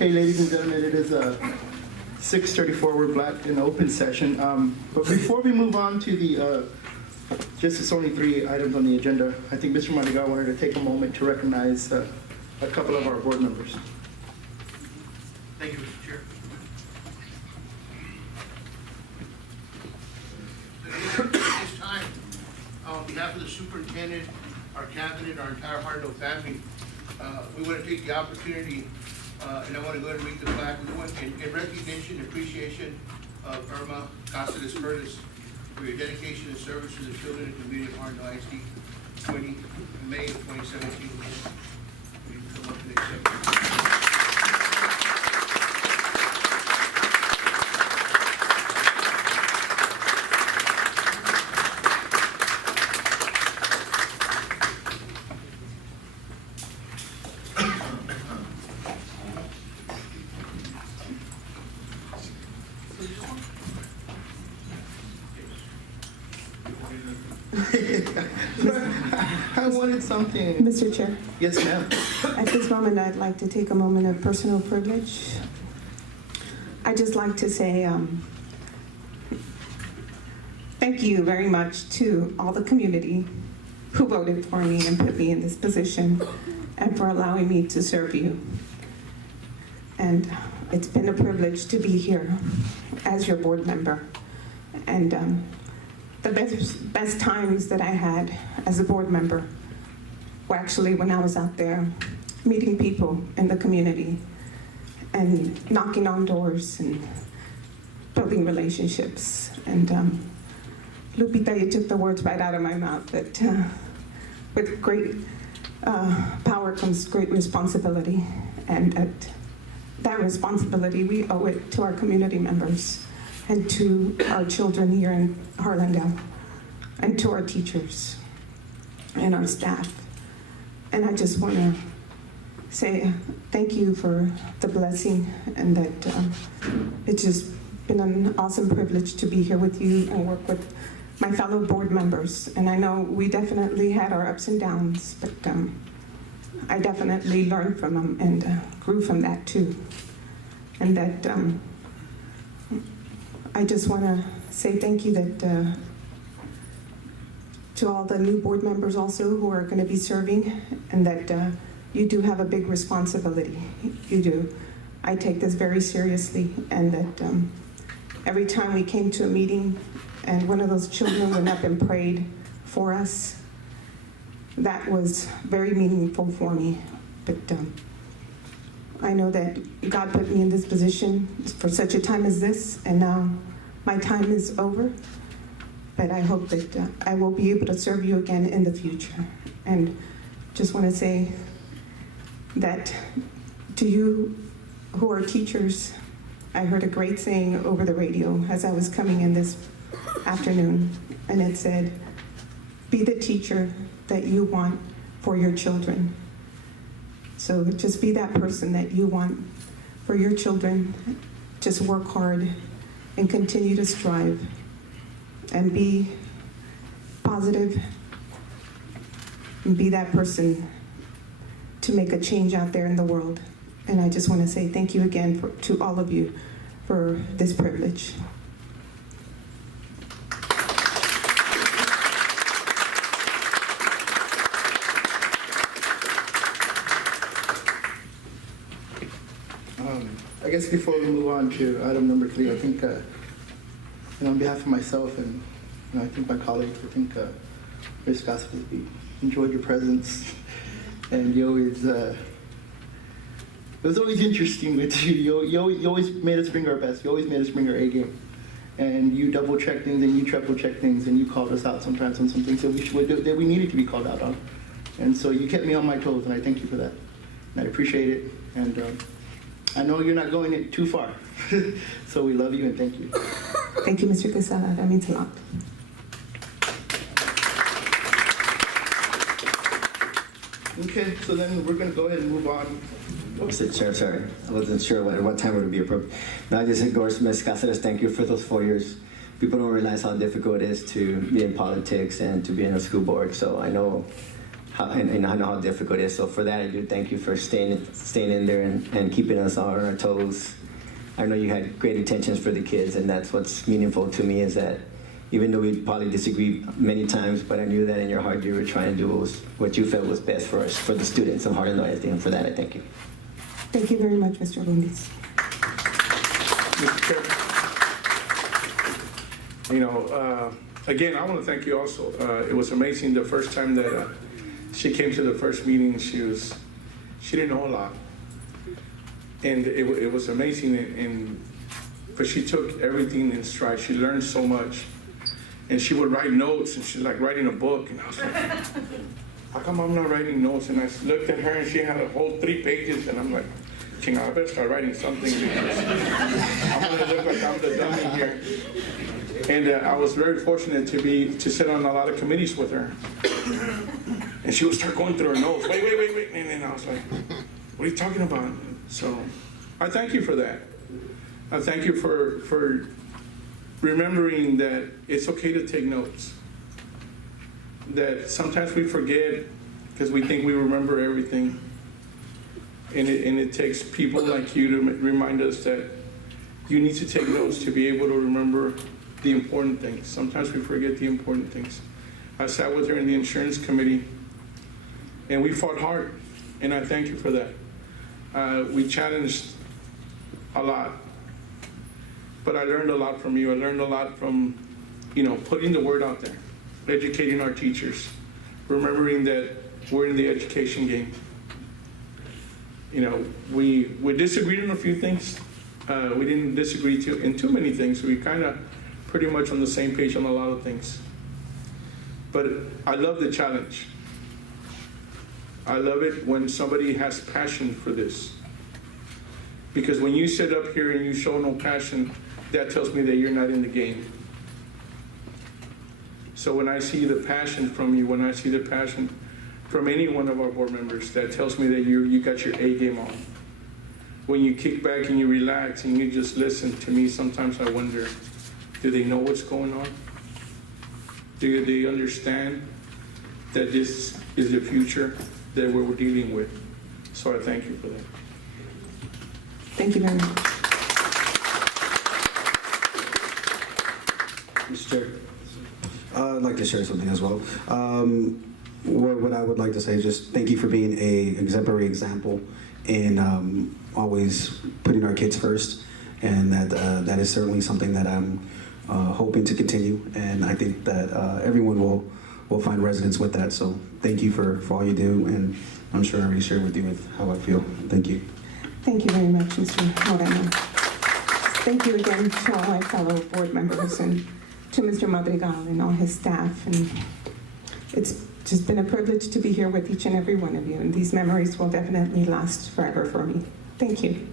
Okay, ladies and gentlemen, it is 6:34. We're back in open session. But before we move on to the, it's only 3 items on the agenda, I think Mr. Madrigal wanted to take a moment to recognize a couple of our board members. Thank you, Mr. Chair. At this time, on behalf of the superintendent, our cabinet, our entire Hardo family, we want to take the opportunity, and I want to go ahead and read the flag. We want, in recognition and appreciation of Irma Cáceres Curtis for your dedication and service to the children and community of Hardo ISD, May of 2017. Will you come up and accept? I wanted something. Mr. Chair, Yes, ma'am. at this moment, I'd like to take a moment of personal privilege. I'd just like to say thank you very much to all the community who voted for me and put me in this position and for allowing me to serve you. And it's been a privilege to be here as your board member. And the best times that I had as a board member were actually when I was out there meeting people in the community and knocking on doors and building relationships. And Lupita, you took the words right out of my mouth, that with great power comes great responsibility. And that responsibility, we owe it to our community members and to our children here in Harlingen, and to our teachers and our staff. And I just want to say thank you for the blessing, and that it's just been an awesome privilege to be here with you and work with my fellow board members. And I know we definitely had our ups and downs, but I definitely learned from them and grew from that too. And that I just want to say thank you that to all the new board members also who are going to be serving, and that you do have a big responsibility. You do. I take this very seriously, and that every time we came to a meeting and one of those children went up and prayed for us, that was very meaningful for me. But I know that God put me in this position for such a time as this, and now my time is over. But I hope that I will be able to serve you again in the future. And just want to say that to you who are teachers, I heard a great saying over the radio as I was coming in this afternoon, and it said, "Be the teacher that you want for your children." So just be that person that you want for your children. Just work hard and continue to strive and be positive and be that person to make a change out there in the world. And I just want to say thank you again to all of you for this privilege. I guess before we move on to item number 3, I think, on behalf of myself and I think my colleagues, I think Ms. Cáceres, we enjoyed your presence, and you always, it was always interesting with you. You always made us bring our best. You always made us bring our A game. And you double check things and you triple check things, and you called us out sometimes on some things that we needed to be called out on. And so you kept me on my toes, and I thank you for that. And I appreciate it. And I know you're not going it too far. So we love you and thank you. Thank you, Mr. Quesada. That means a lot. Okay, so then we're going to go ahead and move on. Mr. Chair, sorry. I wasn't sure what time would be appropriate. No, I just endorse Ms. Cáceres. Thank you for those 4 years. People don't realize how difficult it is to be in politics and to be in a school board. So I know and I know how difficult it is. So for that, I do thank you for staying in there and keeping us on our toes. I know you had great intentions for the kids, and that's what's meaningful to me, is that even though we probably disagree many times, but I knew that in your heart you were trying to do what you felt was best for us, for the students of Hardin Oeste, and for that I thank you. Thank you very much, Mr. Lundis. Mr. Chair. Again, I want to thank you also. It was amazing the first time that she came to the first meeting. She didn't know a lot, and it was amazing. But she took everything in stride. She learned so much, and she would write notes, and she's like writing a book. And I was like, how come I'm not writing notes? And I looked at her, and she had a whole 3 pages, and I'm like, I better start writing something, because I'm going to look like I'm the dummy here. And I was very fortunate to sit on a lot of committees with her. And she would start going through her notes. Wait. And I was like, what are you talking about? So I thank you for that. I thank you for remembering that it's okay to take notes. That sometimes we forget because we think we remember everything. And it takes people like you to remind us that you need to take notes to be able to remember the important things. Sometimes we forget the important things. I sat with her in the insurance committee, and we fought hard, and I thank you for that. We challenged a lot, but I learned a lot from you. I learned a lot from, putting the word out there, educating our teachers, remembering that we're in the education game. We disagreed on a few things. We didn't disagree in too many things. We kind of pretty much on the same page on a lot of things. But I love the challenge. I love it when somebody has passion for this. Because when you sit up here and you show no passion, that tells me that you're not in the game. So when I see the passion from you, when I see the passion from any one of our board members, that tells me that you got your A game on. When you kick back and you relax and you just listen to me, sometimes I wonder, do they know what's going on? Do they understand that this is the future that we're dealing with? So I thank you for that. Thank you very much. Mr. Chair, I'd like to share something as well. What I would like to say is just thank you for being an exemplary example in always putting our kids first, and that is certainly something that I'm hoping to continue, and I think that everyone will find resonance with that. So thank you for all you do, and I'm sure I already shared with you with how I feel. Thank you. Thank you very much, Mr. Moreno. Thank you again to all my fellow board members and to Mr. Madrigal and all his staff. And it's just been a privilege to be here with each and every one of you, and these memories will definitely last forever for me. Thank you.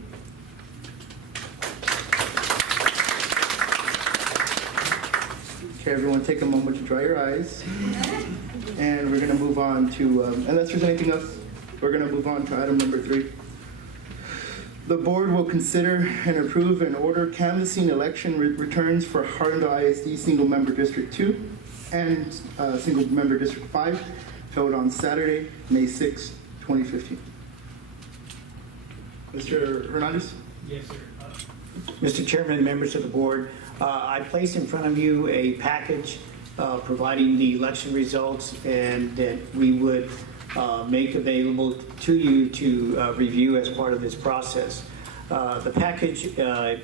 Okay, everyone, take a moment to dry your eyes. And we're going to move on to, unless there's anything else, we're going to move on to item number 3. The board will consider and approve and order canvassing election returns for Hardendale ISD Single Member District 2 and Single Member District 5, held on Saturday, May 6, 2015. Mr. Hernandez? Yes, sir. Mr. Chairman, members of the board, I place in front of you a package providing the election results, and that we would make available to you to review as part of this process. The package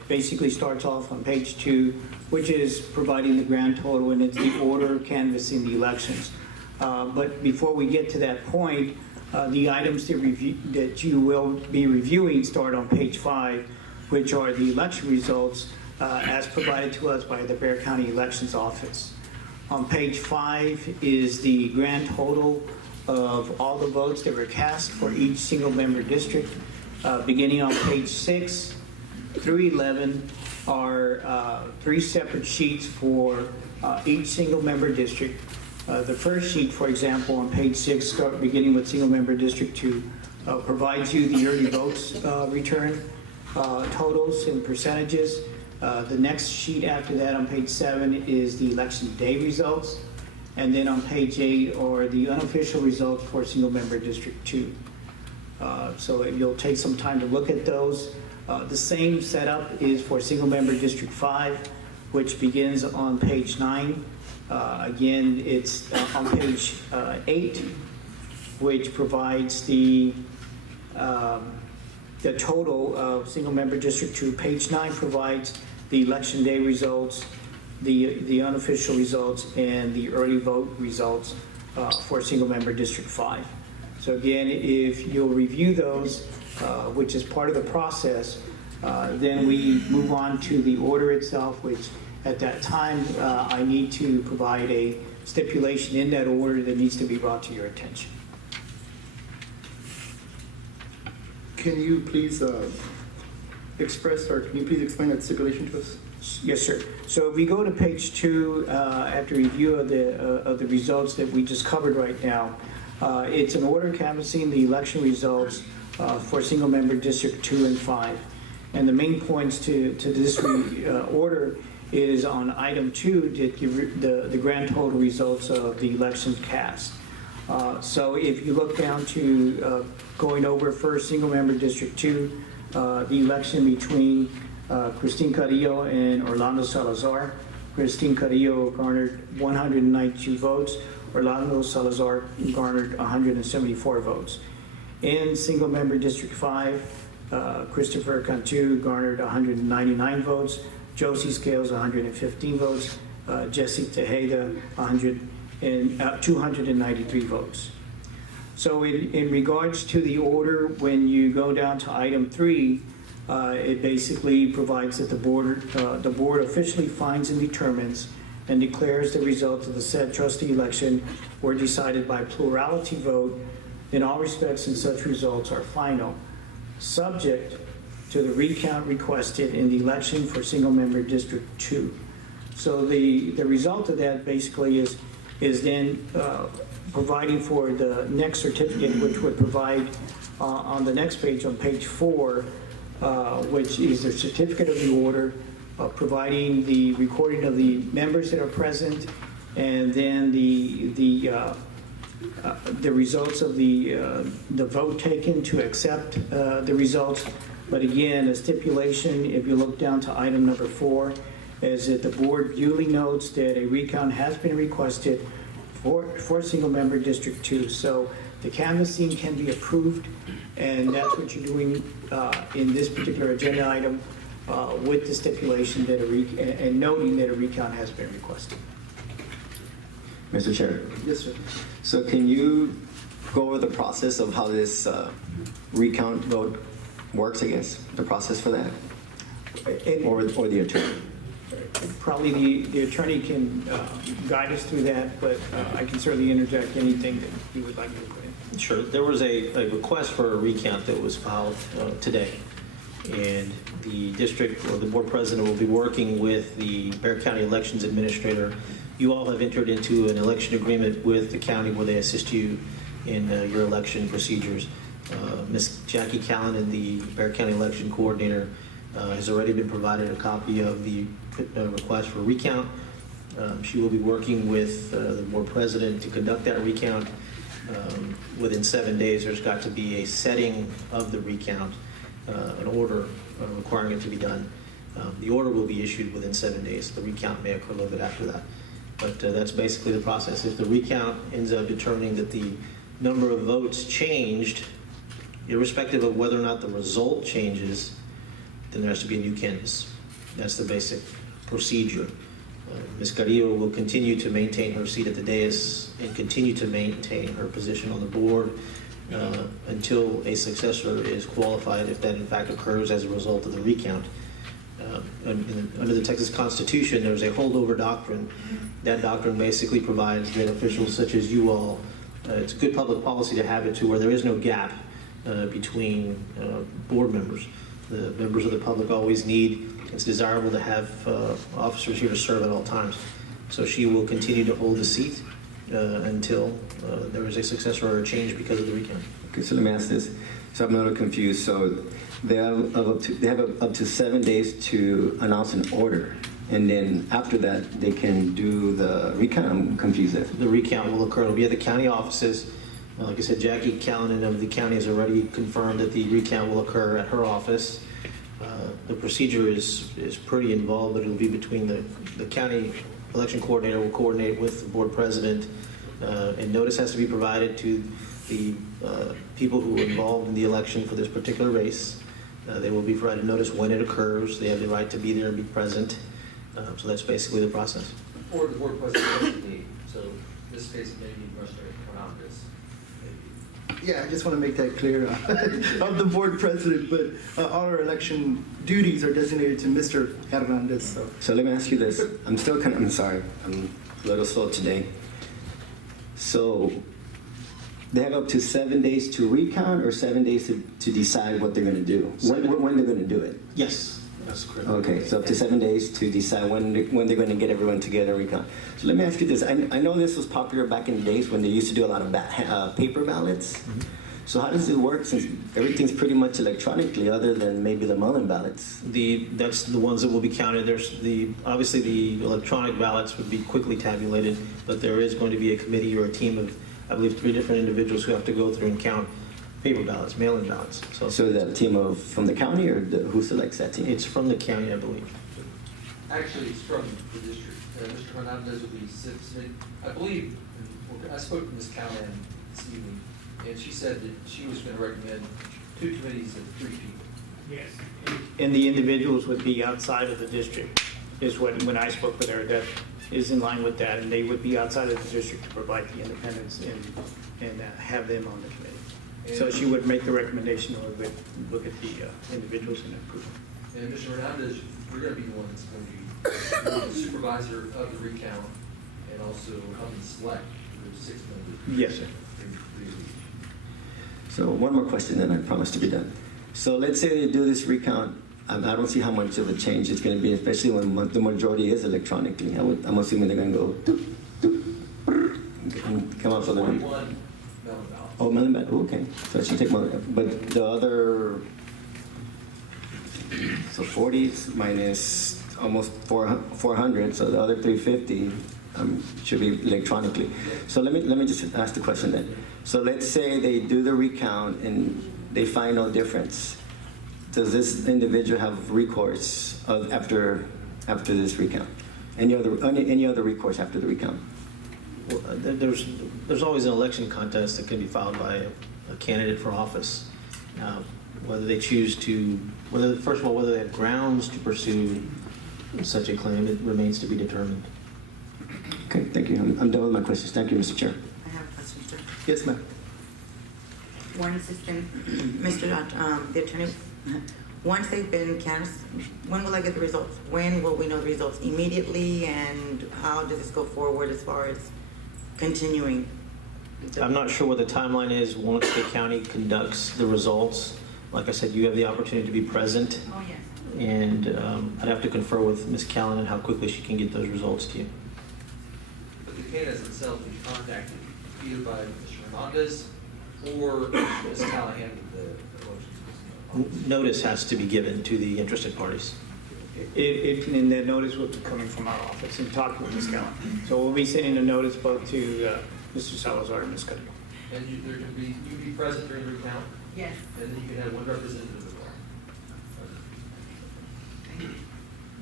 basically starts off on page 2, which is providing the grand total, and it's the order canvassing the elections. But before we get to that point, the items that you will be reviewing start on page 5, which are the election results as provided to us by the Bexar County Elections Office. On page 5 is the grand total of all the votes that were cast for each single member district. Beginning on page 6 through 11 are 3 separate sheets for each single member district. The first sheet, for example, on page 6, beginning with single member district 2, provides you the early votes return totals and percentages. The next sheet after that on page 7 is the election day results. And then on page 8 are the unofficial results for single member District 2. So you'll take some time to look at those. The same setup is for single member District 5, which begins on page 9. Again, it's on page 8, which provides the total of single member District 2. Page 9 provides the election day results, the unofficial results, and the early vote results for single member District 5. So again, if you'll review those, which is part of the process, then we move on to the order itself, which at that time I need to provide a stipulation in that order that needs to be brought to your attention. Can you please express, or can you please explain that stipulation to us? Yes, sir. So if we go to page 2, after review of the results that we just covered right now, it's an order canvassing the election results for single member District 2 and 5. And the main points to this order is on item 2 to give the grand total results of the elections cast. So if you look down to going over first single member District 2, the election between Christine Carrillo and Orlando Salazar. Christine Carrillo garnered 192 votes. Orlando Salazar garnered 174 votes. In single member District 5, Christopher Cantu garnered 199 votes. Josie Scales 115 votes. Jesse Tejeda 293 votes. So in regards to the order, when you go down to item 3, it basically provides that the board officially finds and determines and declares the results of the said trustee election were decided by plurality vote in all respects, and such results are final, subject to the recount requested in the election for single member District 2. So the result of that basically is then providing for the next certificate, which would provide on the next page, on page 4, which is the certificate of the order, providing the recording of the members that are present, and then the results of the vote taken to accept the results. But again, a stipulation, if you look down to item number 4, is that the board duly notes that a recount has been requested for single member District 2. So the canvassing can be approved, and that's what you're doing in this particular agenda item with the stipulation that and noting that a recount has been requested. Mr. Chair. Yes, sir. So can you go over the process of how this recount vote works, I guess, the process for that, or the attorney? Probably the attorney can guide us through that, but I can certainly interject anything that you would like me to put in. Sure. There was a request for a recount that was filed today, and the district or the board president will be working with the Bexar County Elections Administrator. You all have entered into an election agreement with the county where they assist you in your election procedures. Ms. Jackie Callan, the Bexar County Election Coordinator, has already been provided a copy of the request for recount. She will be working with the board president to conduct that recount. Within 7 days, there's got to be a setting of the recount, an order requiring it to be done. The order will be issued within 7 days. The recount may occur a little bit after that. But that's basically the process. If the recount ends up determining that the number of votes changed, irrespective of whether or not the result changes, then there has to be a new canvass. That's the basic procedure. Ms. Carrillo will continue to maintain her seat at the dais and continue to maintain her position on the board until a successor is qualified, if that in fact occurs as a result of the recount. Under the Texas Constitution, there's a holdover doctrine. That doctrine basically provides that officials such as you all, it's good public policy to have it to where there is no gap between board members. The members of the public always need, it's desirable to have officers here to serve at all times. So she will continue to hold the seat until there is a successor or a change because of the recount. Okay, so let me ask this. So I'm a little confused. So they have up to 7 days to announce an order. and then after that, they can do the recount? I'm confused there. The recount will occur. It'll be at the county offices. Like I said, Jackie Callanan of the county has already confirmed that the recount will occur at her office. The procedure is pretty involved, but it'll be between the county election coordinator will coordinate with the board president, and notice has to be provided to the people who are involved in the election for this particular race. They will be provided notice when it occurs. They have the right to be there and be present. So that's basically the process. Or the board president designate, so in this case, maybe Commissioner Hernandez. Yeah, I just want to make that clear. I'm the board president, but all our election duties are designated to Mr. Hernandez, so. So let me ask you this. I'm sorry, I'm a little slow today. So they have up to 7 days to recount or 7 days to decide what they're going to do? When they're going to do it? Yes, that's correct. Okay, so up to 7 days to decide when they're going to get everyone together and recount. So let me ask you this. I know this was popular back in the days when they used to do a lot of paper ballots. Mm-hmm. So how does it work since everything's pretty much electronically other than maybe the mail-in ballots? That's the ones that will be counted. There's obviously the electronic ballots would be quickly tabulated, but there is going to be a committee or a team of, I believe, 3 different individuals who have to go through and count paper ballots, mail-in ballots. So is that a team from the county or who selects that team? It's from the county, I believe. Actually, it's from the district. Mr. Hernandez will be submitting, I believe, I spoke to Ms. Callahan this evening, and she said that she was going to recommend 2 committees of 3 people. Yes. And the individuals would be outside of the district, is when I spoke with her, that is in line with that, and they would be outside of the district to provide the independence and have them on the committee. So she would make the recommendation, or would look at the individuals and approve them. And Mr. Hernandez, you're going to be the one that's going to be the supervisor of the recount and also helping select those 6 members. Yes, sir. So one more question, then I promise to be done. So let's say they do this recount. I don't see how much of a change it's going to be, especially when the majority is electronically. I'm assuming they're going to go doop, doop, brrr, and come up with a 21 melon ballots. Oh, mail-in ballot. Okay, so it should take more. But the other, so 40 minus almost 400. So the other 350 should be electronically. So let me just ask the question then. So let's say they do the recount and they find no difference. Does this individual have recourse after this recount? Any other recourse after the recount? Well, there's always an election contest that can be filed by a candidate for office. Whether they choose to, first of all, whether they have grounds to pursue such a claim, it remains to be determined. Okay, thank you. I'm done with my questions. Thank you, Mr. Chair. I have a question, sir. Yes, ma'am. One assistant, Mr. The attorney, once they've been canvassed, when will I get the results? When will we know the results? Immediately, and how does this go forward as far as continuing? I'm not sure what the timeline is once the county conducts the results. Like I said, you have the opportunity to be present, Oh, yes. and I'd have to confer with Ms. Callanan how quickly she can get those results to you. But the candidates themselves will be contacted either by Mr. Hernandez or Ms. Callahan with the elections. Notice has to be given to the interested parties. And that notice will be coming from our office and talking with Ms. Callahan. So we'll be sending a notice both to Mr. Salazar and Ms. Cuddy. And you be present during the recount, Yes. and then you can have one representative as well.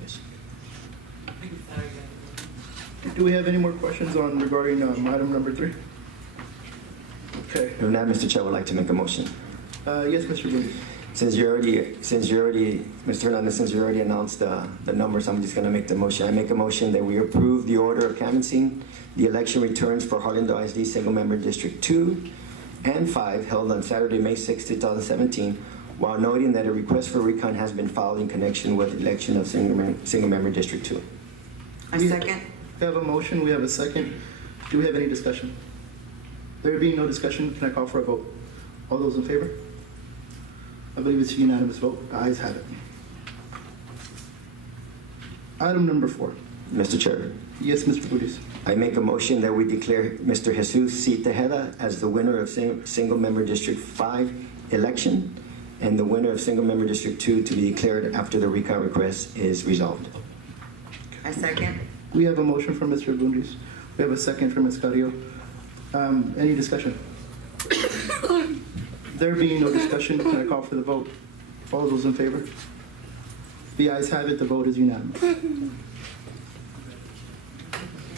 Yes. Do we have any more questions regarding item number 3? Okay. If not, Mr. Chair, I would like to make a motion. Yes, Mr. Booth. Since you already, Mr. Hernandez, since you already announced the numbers, I'm just going to make the motion. I make a motion that we approve the order of canvassing the election returns for Harlandale ISD Single Member District 2 and 5 held on Saturday, May 6, 2017, while noting that a request for recount has been filed in connection with election of Single Member District 2. A second? We have a motion, we have a second. Do we have any discussion? There being no discussion, can I call for a vote? All those in favor? I believe it's a unanimous vote. The ayes have it. Item number 4. Mr. Chair, Yes, Mr. Booth. I make a motion that we declare Mr. Jesus C. Tejeda as the winner of Single Member District 5 election and the winner of Single Member District 2 to be declared after the recount request is resolved. Okay. I second. We have a motion from Mr. Bundes. We have a second from Ms. Carrillo. Any discussion? There being no discussion, can I call for the vote? All those in favor? The ayes have it, the vote is unanimous.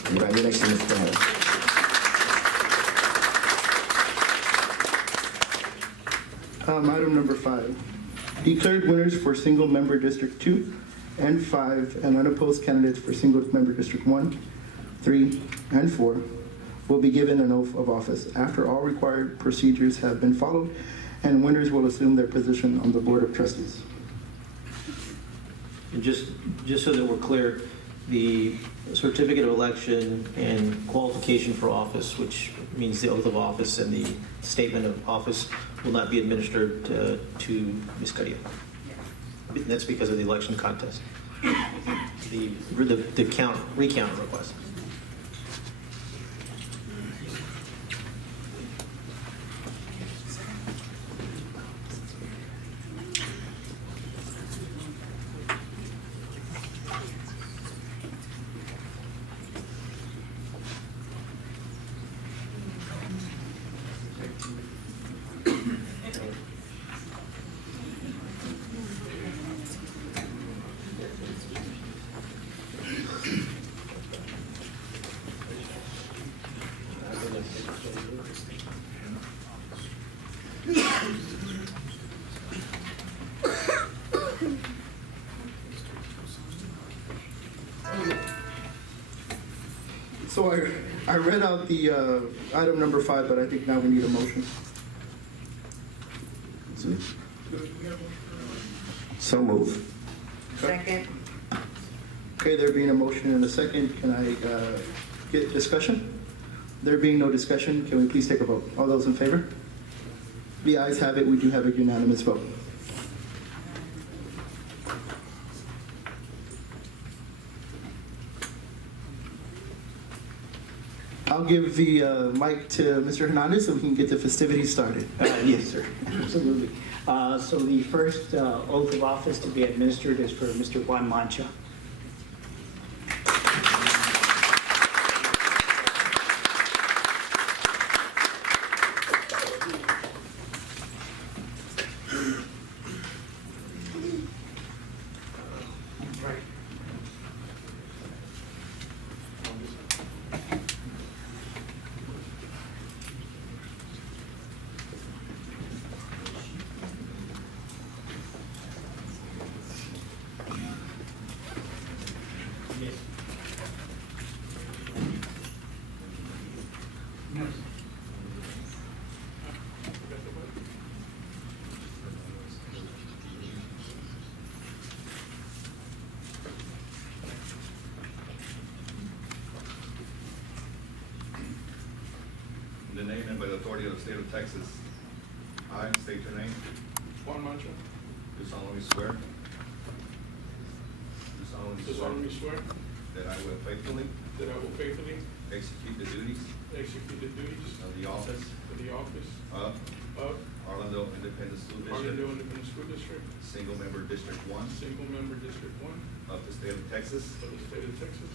Congratulations, Mr. Harris. Item number 5, declared winners for single-member District 2 and 5 and unopposed candidates for single-member District 1, 3, and 4 will be given an oath of office after all required procedures have been followed, and winners will assume their position on the Board of Trustees. And just so that we're clear, the certificate of election and qualification for office, which means the oath of office and the statement of office, will not be administered to Ms. Carrillo. That's because of the election contest. The recount request. So I read out the item number 5, but I think now we need a motion. So move. Second. Okay, there being a motion and a second, can I get discussion? There being no discussion, can we please take a vote? All those in favor? The ayes have it, we do have a unanimous vote. I'll give the mic to Mr. Hernandez so we can get the festivities started. Yes, sir, absolutely. So the first oath of office to be administered is for Mr. Juan Mancha. In the name and by the authority of the state of Texas, I state your name, Juan Mancha, do solemnly swear. do solemnly swear That I will faithfully that I will faithfully execute the duties execute the duties of the office of the office of of Arlington Independent School District, Arlington Independent School District, single-member District 1 single-member District 1 of the state of Texas, of the state of Texas,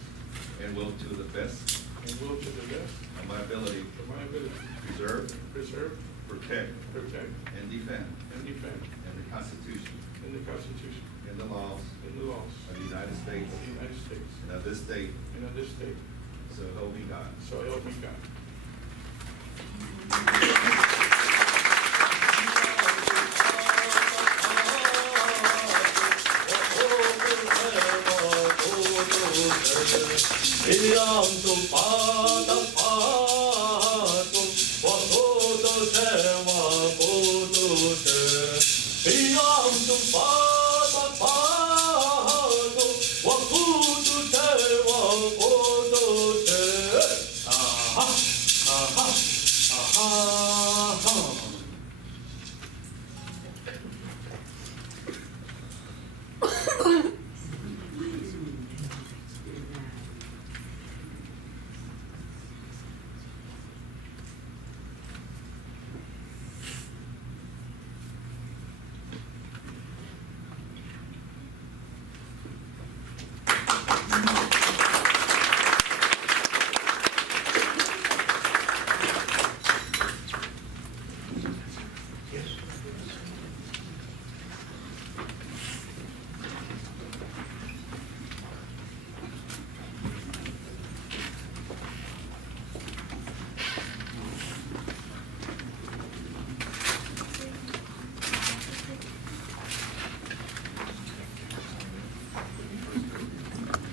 and will to the best and will to the best of my ability of my ability preserve, preserve, protect, protect, and defend and defend the Constitution in the Constitution and the laws and the laws of the United States of the United States and of this state, and of this state, so help me God. so help me God.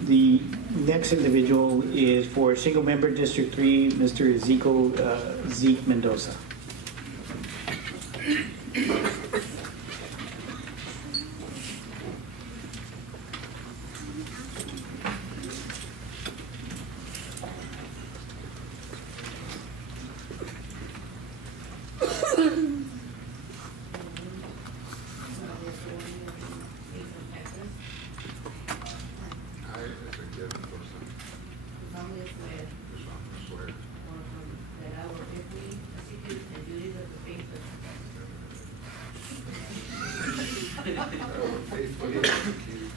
The next individual is for single member District 3, Mr. Zeke Mendoza. I, as a given person, solemnly swear do solemnly swear that I will faithfully execute the duties of the faith of that I will faithfully execute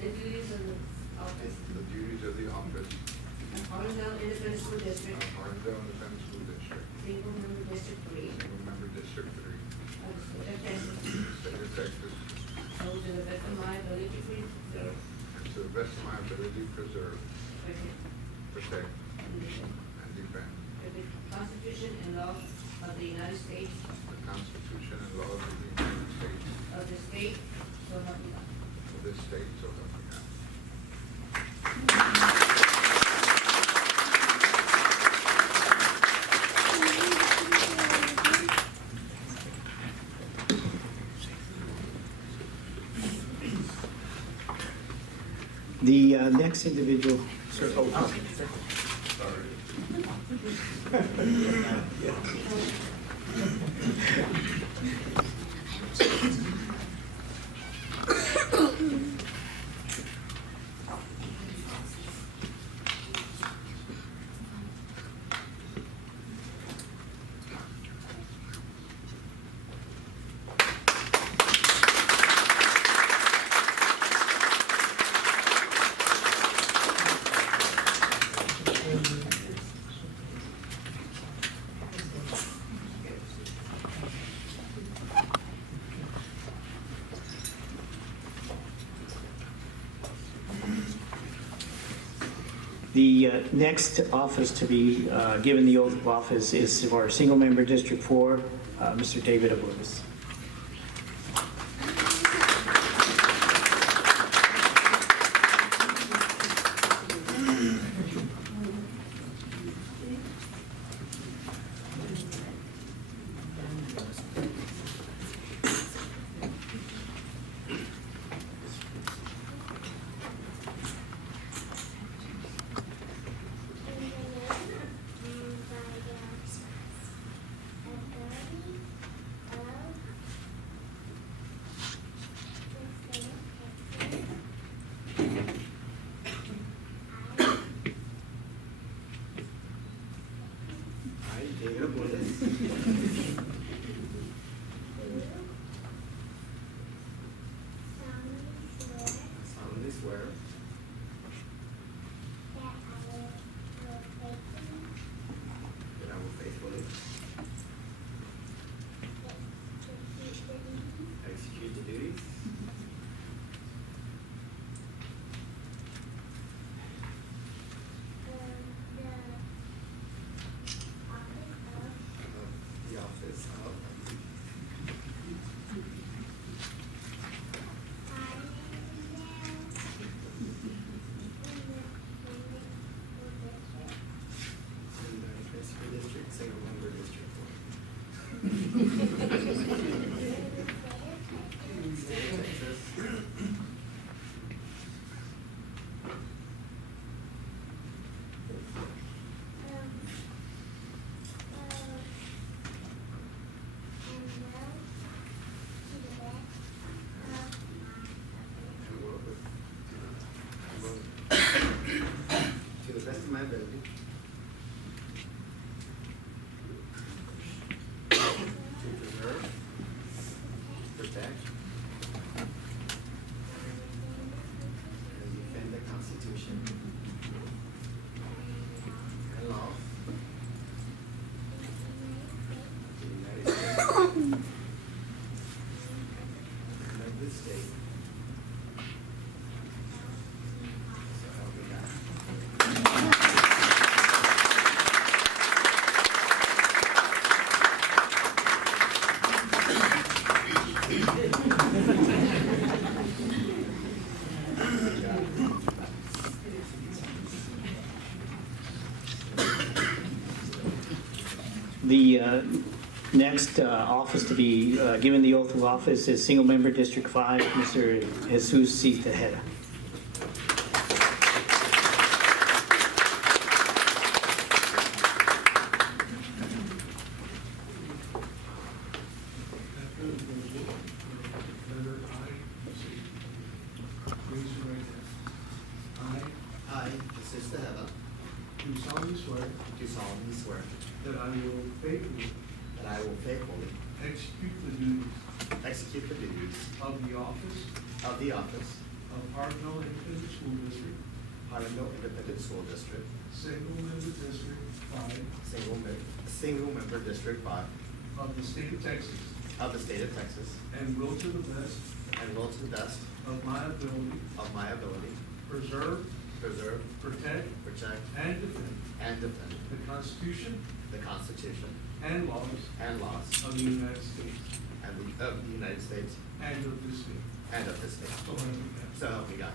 the duties of the office the duties of the office of Harlandale Independent School District, of Harlandale Independent School District, single member District 3 single member District 3, of the state of Texas, state of Texas, so to the best of my ability to preserve, and to the best of my ability preserve, protect, and defend and defend the Constitution and laws of the United States, the Constitution and laws of the United States, of the state, so help me God. of this state, so help me God. The next individual, sir. The next office to be given the oath of office is for single member District 4, Mr. David Abulis. I, David Abulis, solemnly swear that I will faithfully execute the duties of the office of Independent School District, single member District 4. State of Texas. And will, to the best of my ability, to preserve, protect, and defend the Constitution and laws of the United States and of this state. So help me God. The next office to be given the oath of office is single member District 5, Mr. Jesus C. Tejeda. I, Jesus Tejeda, Do solemnly swear do solemnly swear that I will faithfully that I will faithfully execute the duties execute the duties of the office of the office of Hartnell Independent School District, Harlandale Independent School District, single member District 5 single member District 5 of the state of Texas, of the state of Texas, and will to the best and will to the best of my ability preserve, protect, protect, and defend and defend the Constitution the Constitution and laws and laws of the United States of the United States and of this state. and of this state. So help me God. So help me God.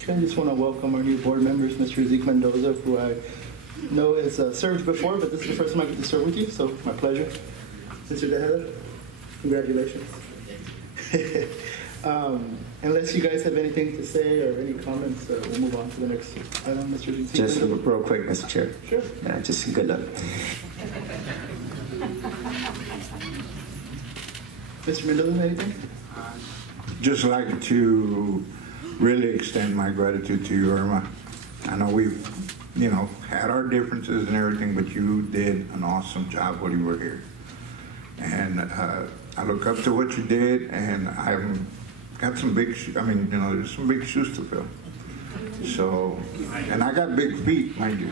Okay, I just want to welcome our new board members, Mr. Zeke Mendoza, who I know has served before, but this is the first time I get to serve with you, so my pleasure. Mr. Tejeda, congratulations. Unless you guys have anything to say or any comments, we'll move on to the next item, Mr. Zeke. Just real quick, Mr. Chair. Sure. Yeah, just good luck. Mr. Mendoza, anything? Just like to really extend my gratitude to you, Irma. I know we've, had our differences and everything, but you did an awesome job while you were here. And I look up to what you did, and I've got some big, there's some big shoes to fill. So, and I got big feet, mind you.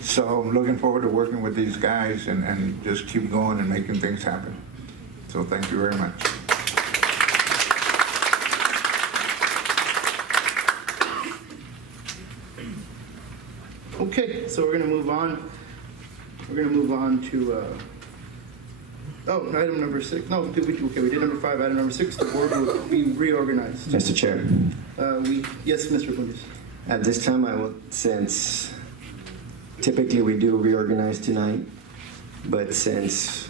So I'm looking forward to working with these guys and just keep going and making things happen. So thank you very much. Okay, so we're gonna move on. We're gonna move on to, item number 6. No, we did number 5, item number 6, the board will be reorganized. Mr. Chair. Yes, Mr. Bundes. At this time, I will, since typically we do reorganize tonight, but since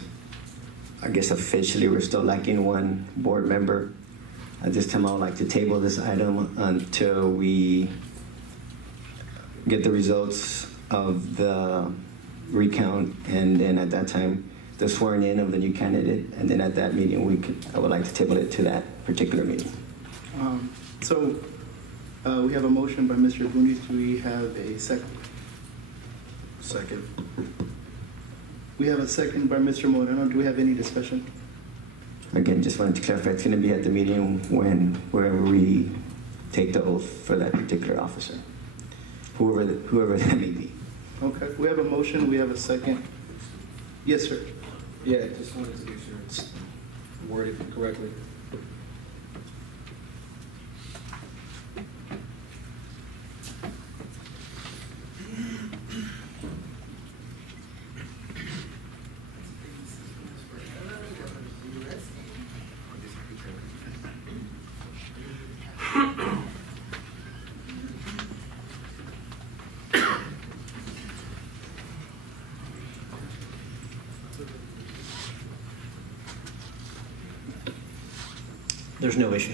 I guess officially we're still lacking one board member, at this time I would like to table this item until we get the results of the recount, and then at that time the swearing in of the new candidate, and then at that meeting I would like to table it to that particular meeting. We have a motion by Mr. Bundes. Do we have a second? Second. We have a second by Mr. Moreno. Do we have any discussion? Again, just wanted to clarify, it's going to be at the meeting wherever we take the oath for that particular officer, whoever that may be. Okay, we have a motion. We have a second. Yes, sir. Yeah, just wanted to make sure it's worded correctly. There's no issue.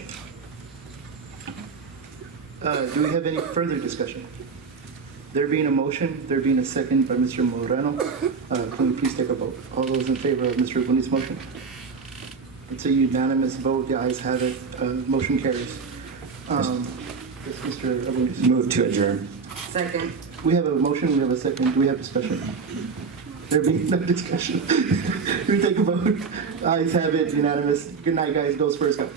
Do we have any further discussion? There being a motion, there being a second by Mr. Moreno, can we please take a vote? All those in favor of Mr. Bundes' motion? It's a unanimous vote. The ayes have it. Motion carries. Yes, Mr. Bundes. Move to adjourn. Second. We have a motion. We have a second. Do we have discussion? There being no discussion. We take a vote. Ayes have it. Unanimous. Good night, guys. Goes first. Go.